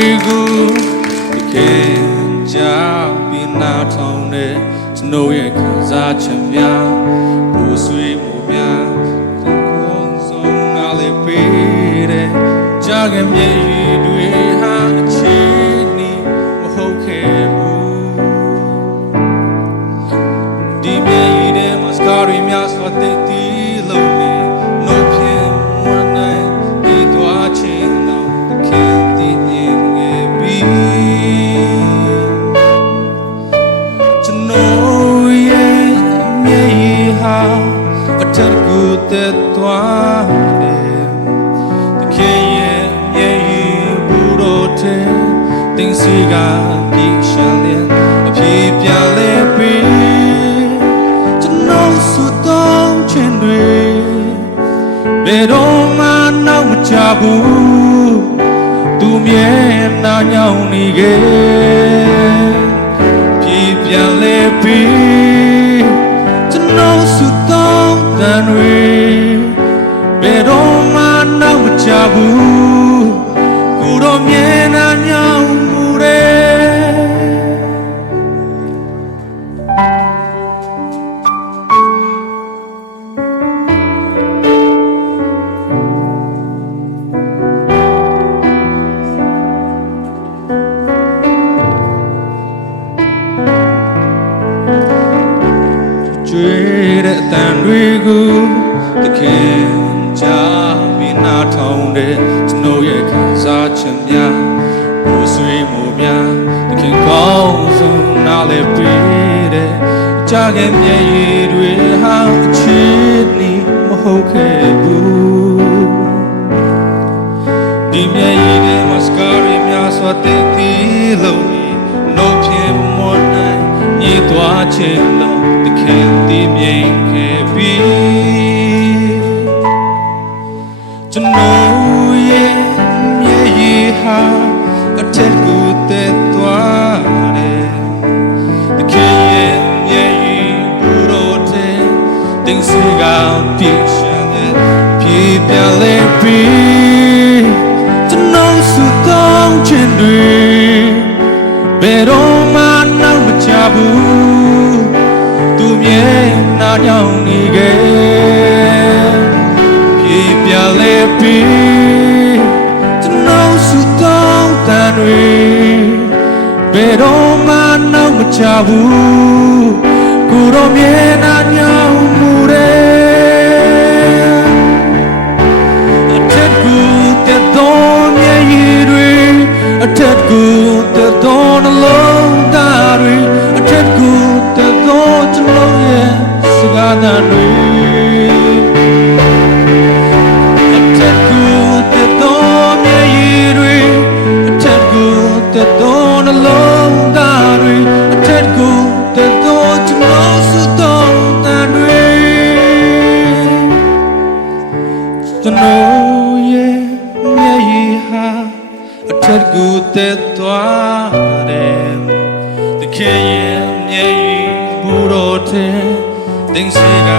တွေကိုတကယ်ကြားပြီးနားထောင်တဲ့ကျွန်တော်ရဲ့ခံစားချက်များဘူဆွေးမှုများကောင်းဆုံးနားလေပေးတဲ့ကြားကမြည်ရည်တွေဟာအချင်းနီမဟုတ်ခဲ့ဘူးဒီမြည်ရည်တဲ့မစကားတွေများစွာတည်တည်လုံးနေနှုတ်ဖြင့်မွန်းနိုင်ဒီသွားချင်းတော့တခင်တည်ငြိမ်ခဲ့ပြီကျွန်တော်ရဲ့မြည်ရည်ဟာအထက်ကူတဲ့သွားတယ်တခင်ရဲ့မြည်ရည်ဘူးတော့တဲ့တင်းစီကပြည့်ရှမ်းတဲ့အပြေပြန်လဲပြီးဘယ်တော့မှနောက်မချဘူးသူမြဲနာညောင်းနေခဲ့ပြည်ပြန်လဲပြီးကျွန်တော်စုတောင်းတန်တွေဘယ်တော့မှနောက်မချဘူးကိုတော့မြဲနာညောင်းမှုတဲ့ကျွေးတဲ့အတန်တွေကိုတခင်ကြားပြီးနားထောင်တဲ့ကျွန်တော်ရဲ့ခံစားချက်များဘူဆွေးမှုများတခင်ကောင်းဆုံးနားလည်ပေးတဲ့ကြားကမြည်ရည်တွေဟာအချစ်နီမဟုတ်ခဲ့ဘူးဒီမြည်ရည်တွေမစကားတွေများစွာတည်တည်လုံးနှုတ်ဖြင့်မွန်းနိုင်ညီသွားခြင်းလုံးတခင်တည်မြင်ခဲ့ပြီကျွန်တော်ရဲ့မြည်ရည်ဟာအထက်ကူတဲ့သွားတယ်တခင်ရဲ့မြည်ရည်ဘူးတော့တဲ့တင်းစီကပြည့်ရှမ်းတဲ့ပြေပြန်လဲပြီးကျွန်တော်စုတောင်းခြင်းတွေဘယ်တော့မှနောက်မချဘူးသူမြဲနာညောင်းနေခဲ့ပြေပြလဲပြီးကျွန်တော်စုတောင်းတန်တွေဘယ်တော့မှနောက်မချဘူးကိုတော့မြဲနာညောင်းမှုတဲ့အထက်ကူတဲ့တော်မြည်ရည်တွေအထက်ကူတဲ့တော်နှလုံးသားတွေအထက်ကူတဲ့တော်ကျွန်တော်ရဲ့စကားသံတွေအထက်ကူတဲ့တော်မြည်ရည်တွေအထက်ကူတဲ့တော်နှလုံးသားတွေအထက်ကူတဲ့တော်ကျွန်တော်စုတောင်းတန်တွေကျွန်တော်ရဲ့မြည်ရည်ဟာအထက်ကူတဲ့သွားတယ်တခင်ရဲ့မြည်ရည်ဘူးတော့တဲ့တင်းစီက